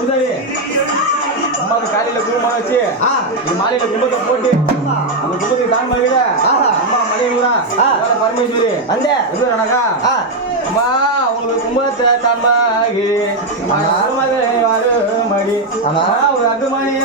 புதாரி அம்மாவுக்கு காலையில குடும்பம் வச்சு மாலையில கும்பத்தை போட்டு அந்த கும்பத்துக்கு தான் மகிழ அம்மா மலையூரா பரமேஸ்வரி அந்த என்னக்கா அம்மா உங்களுக்கு கும்பத்தை தான் மகி மடி ஒரு அக்குமணி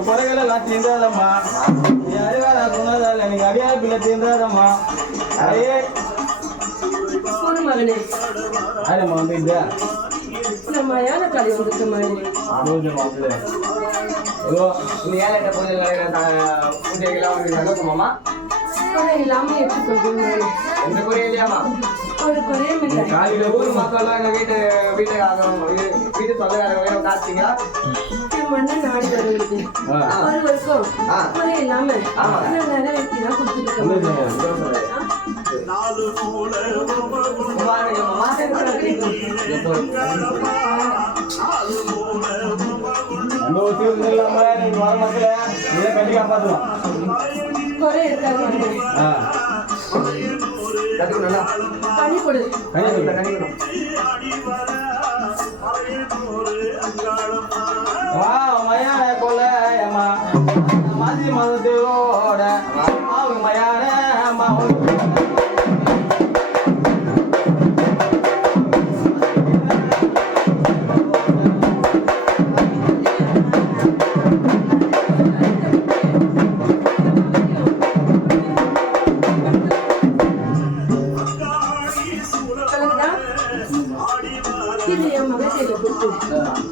குறைகளை எல்லாம் தீர்ந்தாதம்மா அறிவாரா சொன்னதால நீங்க அடியார பிள்ளை தீர்ந்தாதம்மா அரையே மகனே ஆயிரம்மா வந்து நம்ம ஏழை காலி வந்துட்டு மகனே ஏழை பூஜைகள்லாம் வந்து சந்தோஷமாமா குறை இல்லாம எப்படி சொல்றீங்க எந்த குறையும் இல்லையாமா ஒரு குறையும் இல்லை காலையில ஊர் மக்கள்லாம் எங்க வீட்டு சொந்தக்காரங்க காய்ச்சிங்களா மண்ணை நாடி வருவது ஒரு வருஷம் குறை இல்லாம நிறைவேற்றினா கொடுத்துட்டு குறை இருக்காது கனி கொடு மயான கொல மாசி மதத்தோட மயான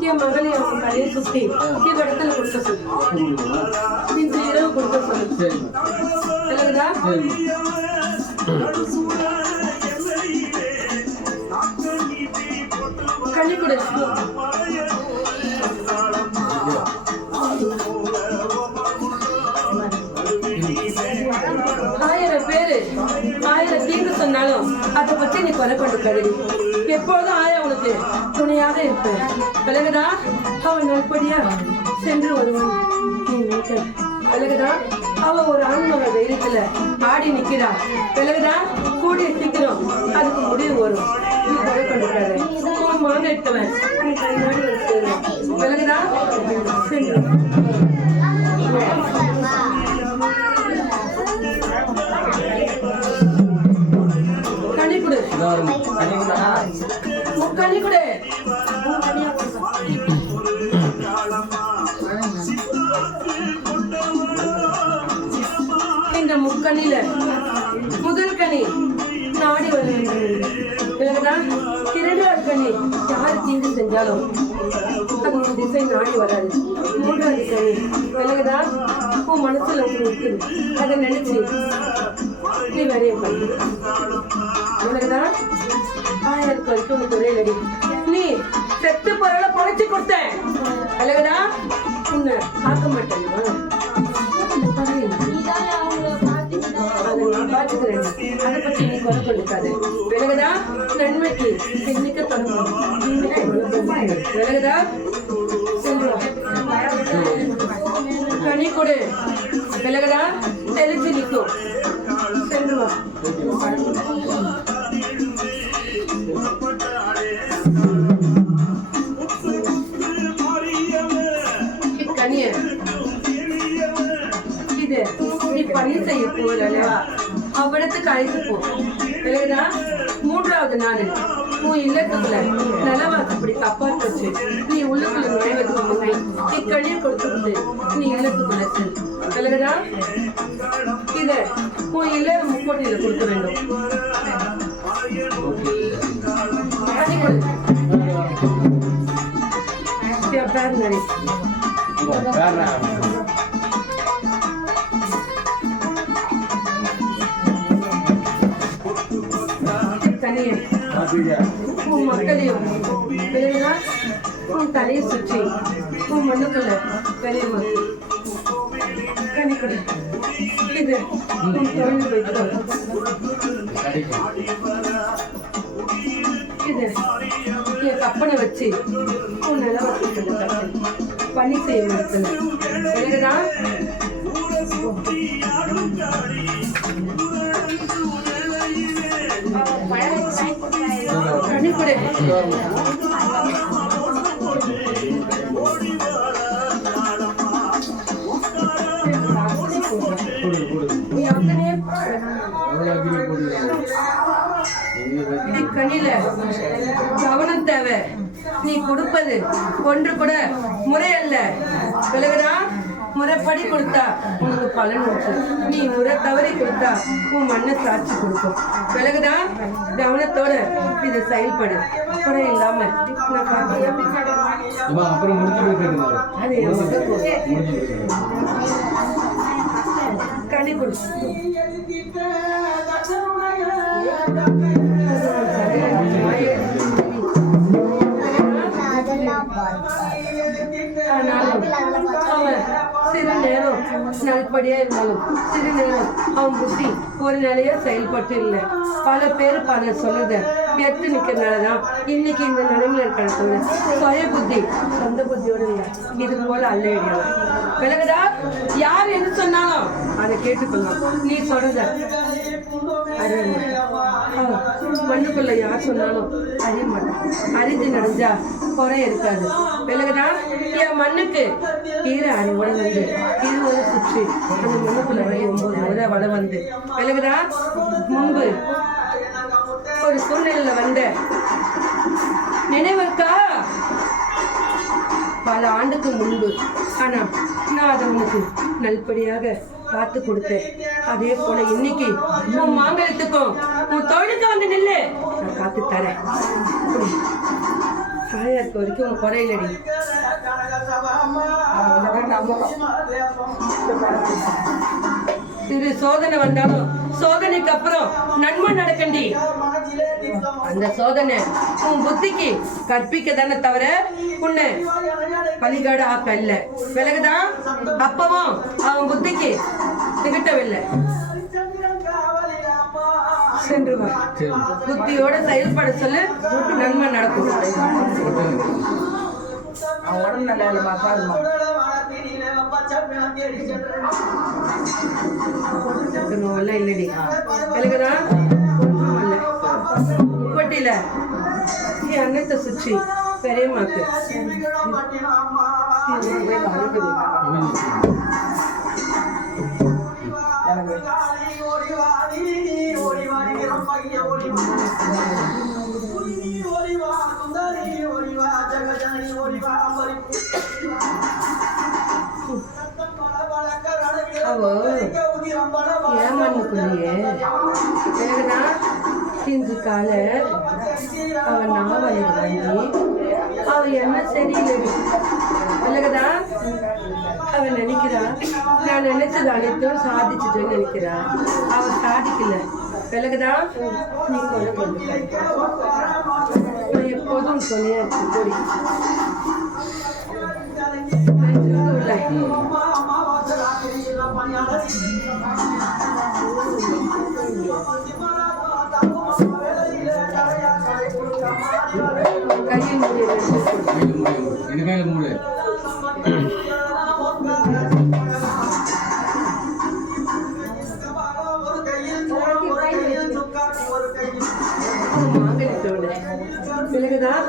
என் மகளை அவன் கடையை சுத்தி இடத்துல கொடுக்க சொல்லு இன்று இரவு கொடுக்க சொல்லு இல்லைங்களா கண்ணி கொடு ஆயிரம் தீங்கு சொன்னாலும் அதை பத்தி நீ குறை கொண்டு கருதி எப்போதும் ஆயா உனக்கு துணையாக இருப்பேன் விலகுதா அவன் நற்படியா சென்று வருவான் நீ நினைக்க விலகுதா அவ ஒரு ஆண்மக தைரியத்துல ஆடி நிக்கிறா விலகுதா கூடிய சீக்கிரம் அதுக்கு முடிவு வரும் நீ குறை கொண்டுக்காத உன் மகன் எடுத்தவன் நீ கைநாடி வச்சு விலகுதா சென்று கனி கொடு இந்த முக்கணில முதல் கனி நாடி வருகிறதான் இரண்டாவது கனி யார் தீங்கு செஞ்சாலும் அந்த திசை நாடி வராது மூன்றாவது கனி விலகுதான் உன் மனசுல ஒன்று இருக்குது அதை நினைச்சு நீ வரைய பண்ணு விலகுதான் 1000 வரைக்கும் உனக்கு ஒரே நடி நீ செத்து பொருளை பொழைச்சு கொடுத்தேன் அழகடா உன்னை காக்க மாட்டேன்னா அதை நான் பார்த்துக்கிறேன் அதை பத்தி நீ குறை பண்ணிக்காது விலகுதா நன்மை நாளைக்கு இன்னைக்கு தொடங்கும் விலகுதா சென்று கனி கொடு விலகுதா தெளிச்சு நிற்கும் சென்று வா கனிய இது நீ பணி செய்ய போறா அவ்விடத்துக்கு அழைத்து போ விலகுதா மூன்றாவது நாள் உன் இல்லத்துக்குள்ள நலவாசப்படி தப்பாத்து வச்சு நீ உள்ளுக்குள்ள நுழைவதற்கு முன்னே இக்கழிய கொடுத்து நீ இல்லத்துக்குள்ள செல் விலகுதா இத உன் இல்ல முக்கோட்டியில கொடுக்க வேண்டும் பேர் நரி உன் மக்களையும் பெரியதா உன் தலையை சுற்றி உன் மண்ணுக்குள்ள பெரிய மக்கள் கனிக்குள்ள இது உன் தொழில் வைத்தோம் இது என் கப்பனை வச்சு உன் நிலவரத்துக்குள்ள பணி செய்ய முடித்தது பெரியதா கனிக்குள்ள கண்ணில கவனம் தேவை நீ கொடுப்பது ஒன்று கூட முறையல்ல விலகுதா முறைப்படி கொடுத்தா உனக்கு பலன் உண்டு நீ முறை தவறி கொடுத்தா உன் மண்ணை சாட்சி கொடுக்கும் விலகுதா கவனத்தோட இது செயல்படு குறை இல்லாம அப்புறம் கனி கொடு சிறு நேரம் நல்படியா இருந்தாலும் சிறு நேரம் அவன் புத்தி ஒரு நிலையா செயல்பட்டு இல்லை பல பேர் பல சொல்றத எடுத்து நிக்கிறதுனாலதான் இன்னைக்கு இந்த நிலைமையில இருக்கிறது சுய புத்தி சொந்த புத்தியோட இல்லை இது போல அல்ல விலகுதா யார் எது சொன்னாலும் அதை கேட்டுக்கொள்ளலாம் நீ சொல்றத மண்ணுக்குள்ள யார் சொன்னாலும் அறிய மாட்டேன் அறிஞ்சு நடந்தா குறை இருக்காது விலகுதா என் மண்ணுக்கு கீரை அறிவோட வந்து இருபது சுற்றி அந்த மண்ணுக்குள்ள 9 முறை வள வந்து விலகுதா முன்பு ஒரு சூழ்நிலையில வந்த நினைவுக்கா பல ஆண்டுக்கு முன்பு ஆனா நான் அதை உனக்கு நல்படியாக காத்து கொடுத்தேன் அதே போல இன்னைக்கு உன் மாங்கலத்துக்கும் உன் தொழிலுக்கு வந்து நில்லு நான் காத்து தரேன் சாயாக்கு வரைக்கும் உன் குறையிலடி சிறு சோதனை வந்தாலும் சோதனைக்கு அப்புறம் நன்மை நடக்கண்டி அந்த சோதனை உன் புத்திக்கு கற்பிக்க தானே தவிர உன்னை பலிகாடு ஆக்க இல்ல விலகுதா அப்பவும் அவன் புத்திக்கு திகட்டவில்லை சென்று வா புத்தியோட செயல்பட சொல்லு நன்மை நடக்கும் உடம்பு நல்லா இல்லடி விலகுதா கொட்டில என் அன்னத்தை சுற்றி பெரியமாக்கு ஏமாண்ணுக்குள்ளேயே எனக்குனா இன்று கால அவன் நாவலை வாங்கி அவ என்ன சரியில்லை இல்லைகதா அவன் நினைக்கிறா நான் நினைச்சது அனைத்தும் சாதிச்சுட்டேன்னு நினைக்கிறா அவ சாதிக்கல விலகுதா நீ கொலை கொண்டு நான் எப்போதும் சொன்னியாச்சு போடி கையில் முடிய என் கையில மூடு. பிறகுதான்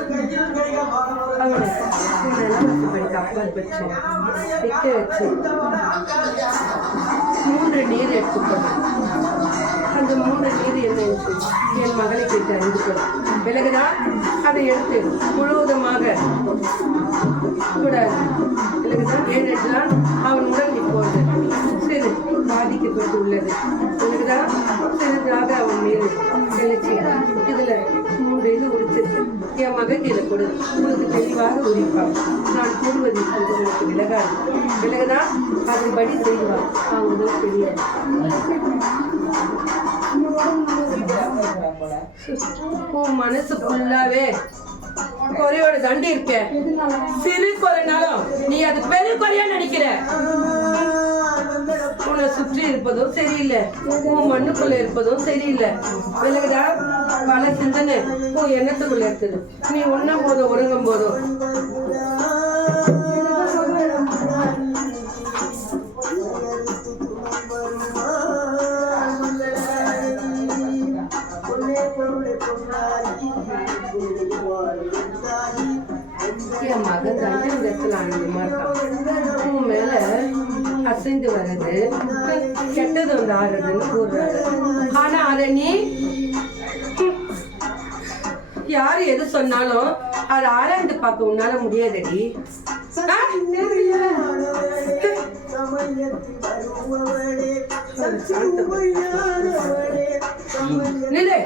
அவனை படிக்க அப்பால் வச்சு நிற்க வச்சு 3 நீர் எடுத்துக்கணும். அந்த 3 நீர் என்ன என் மகளை கேட்டு அறிந்துக்கணும். பிறகுதான் அதை எடுத்து முழுவதுமாக கூடாது. பிறகுதான் ஏனென்றால் அவன் உடல் இப்போது சிறு பாதிக்கப்பட்டு உள்ளது. பிறகுதான் சிறிதாக அவன் மீது தெளிச்சு இதுல 3 இது உரிச்சிருக்கு. என் மகன் இதை கொடு, உங்களுக்கு தெளிவாக உரிப்பான். நான் கூடுவது இப்போது உங்களுக்கு விலகாது. விலகுதான் அதன்படி செய்வான். அவங்க தெரியாது. உன் மனசு ஃபுல்லாவே குறையோட தண்டி இருக்க. சிறு குறைனாலும் நீ அது பெரிய குறையா நினைக்கிற. உன்னை சுற்றி இருப்பதும் சரியில்லை, உன் மண்ணுக்குள்ள இருப்பதும் சரியில்லை. விலகுதா பல சிந்தனை உன் எண்ணத்துக்குள்ள இருக்குது. நீ உண்ணும் போதும் உறங்கும் போதும் என் மகன் தண்டி இடத்துல ஆனந்தமா இருக்கான். உன் மேல அசைந்து வர்றது கெட்டது வந்து ஆறுறதுன்னு கூறுறாரு. ஆனா அத நீ யாரு எது சொன்னாலும் அதை ஆராய்ந்து பார்க்க உன்னால முடியாதடி. நிலை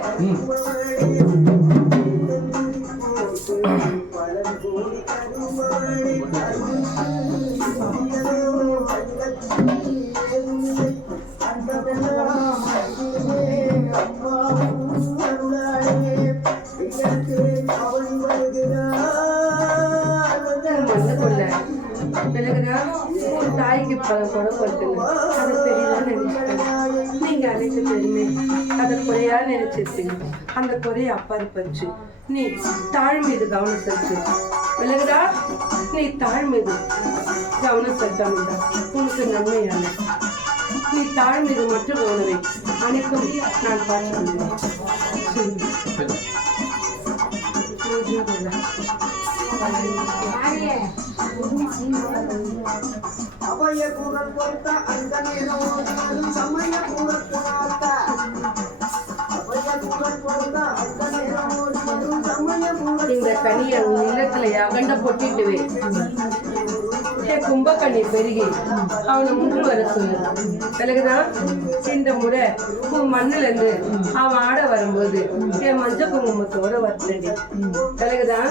தாய்க்கு பல குடம் கொடுத்துங்க. அதை பெரியதா நினைச்சிட்டேன். நீங்க அழைத்த பெருமை அதை குறையா நினைச்சிருப்பீங்க. அந்த குறைய அப்பாறு பறிச்சு நீ தாழ் மீது கவனம் செலுத்து. விலகுதா நீ தாழ் மீது கவனம் செலுத்தாம உனக்கு நன்மையான நீ தாழ் மீது மட்டும் கவனவை அனைத்தும் நான் பார்த்து அபய குரல் கொடுத்த அந்த நேரம் சமய குரல் கொடுத்த அபய குரல் கொடுத்த அந்த நேரம் சமய குரல் இந்த கனியை உன் இல்லத்துல அகண்ட பொட்டிட்டுவே கும்பக்கண்ணி பெருகி அவனை முன்று வர சொல்லு. பிறகுதான் இந்த முறை உன் மண்ணுல இருந்து அவன் ஆட வரும்போது என் மஞ்ச குங்குமத்தோட வரலடி. பிறகுதான்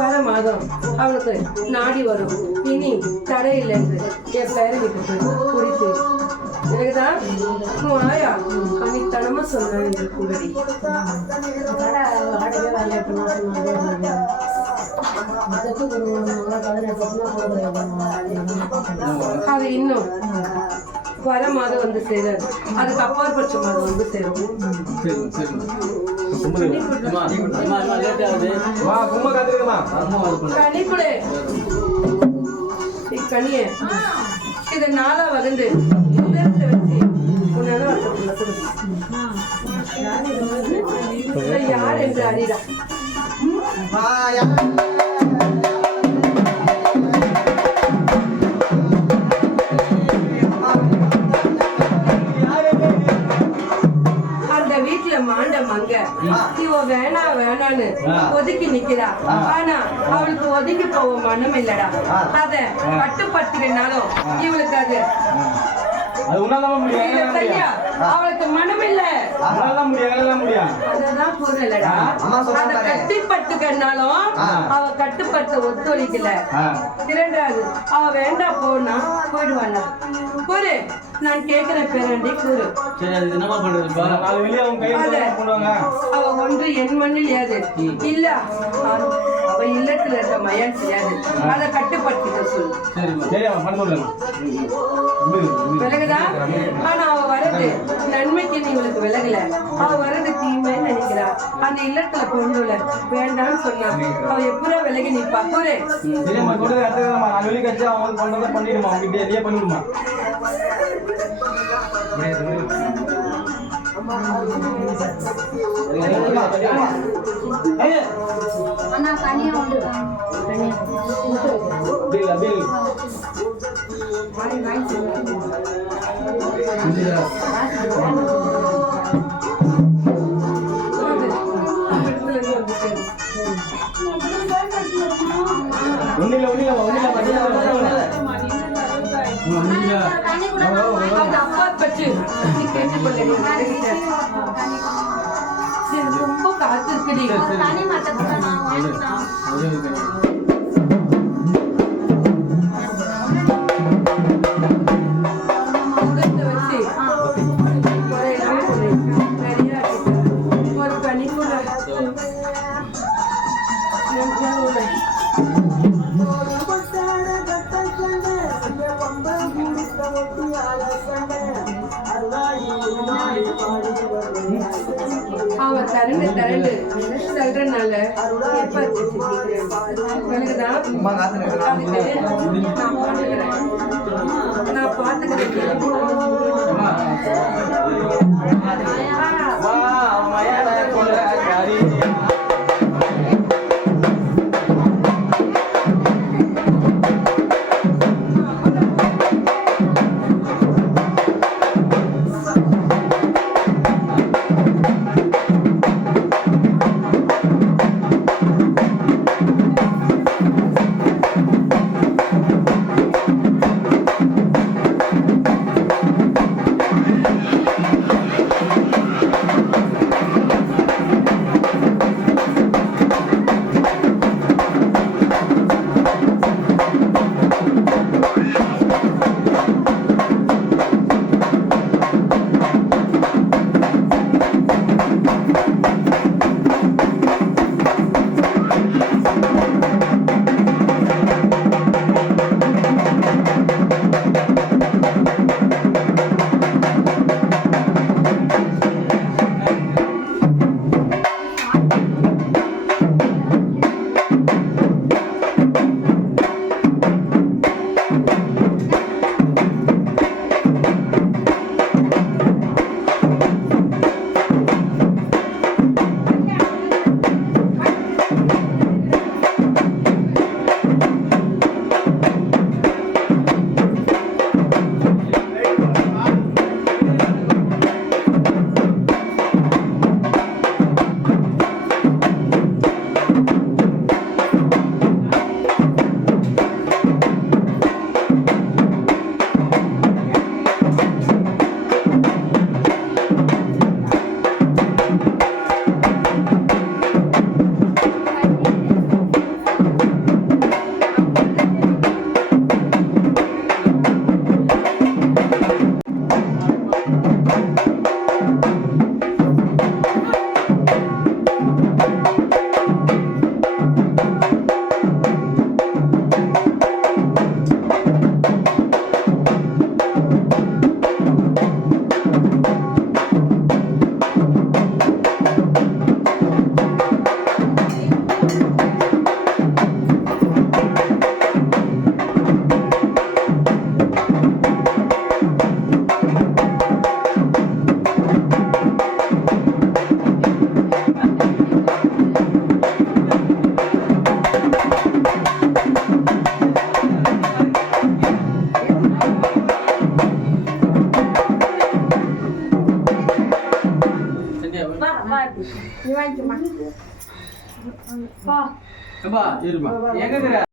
வர மாதம் அவனுக்கு நாடி வரும். இனி தடை இல்லைன்னு என் பேரை விட்டு குறித்து பிறகுதான் உன் ஆயா அமித்தனமா சொன்னான் என்று கூறி அது இன்னும் வர மாதம் வந்து சேராது. அதுக்கு அப்பாற்பட்ட மாதம் வந்து சேரும். கனிக்குடே கனிய இதை 4ஆ வகுந்து வச்சு உன்னால யார் என்று அறிடா. அந்த வீட்டுல மாண்ட மங்க இவ வேணான்னு ஒதுக்கி நிக்கிறா. ஆனா அவளுக்கு ஒதுங்கி போக மனம் இல்லடா. அத கட்டுப்படுத்தினாலும் இவளுக்கு அது அவளுக்கு மனம் இல்ல. அதான் புரியலடா. அத கட்டுப்பட்டுக்கனாலும் அவ கட்டுப்பட்ட ஒத்துழைக்கல. 2வது அவ வேண்டாம் போனா போயிடுவாள். கூறு நான் கேட்கிற பேரண்டி கூறு. அவ ஒன்று என் மண்ணில் ஏது இல்ல. அவ இல்லத்துல இருக்க மயன் செய்யாது. அதை கட்டுப்படுத்திக்க சொல்லு. விலகுதா. ஆனா அவ வர்றது நன்மைக்கு நீ இவளுக்கு விலகல. அவ வர்றது தீமைன்னு நினைக்கிறா. அந்த இல்லத்துல கொண்டுல வேண்டாம்னு சொன்ன சொன்னா அவ எப்படியா விலகி நிப்பா கூறு. சரிம்மா சொல்றது எடுத்துக்கிறேம்மா. நான் வெளியே கழிச்சு அவங்களுக்கு பண்றதை பண்ணிடுமா, அவங்ககிட்ட எதையே பண்ணிடுமா. அண்ணா தனியா வந்து பில் பில் அந்த அப்பா பற்றி நீ கேட்டுக்கொள்ளடி. ரொம்ப காத்திருக்குடி. தனி மாட்டத்தை நான் வாங்கிக்கலாம். முகத்தை வச்சு நிறைய ஒரு கனி கூட அவன் தரண்டு தரண்டு சொல்றனால எப்ப நான் பாத்துக்கிறேன். இருமா எங்க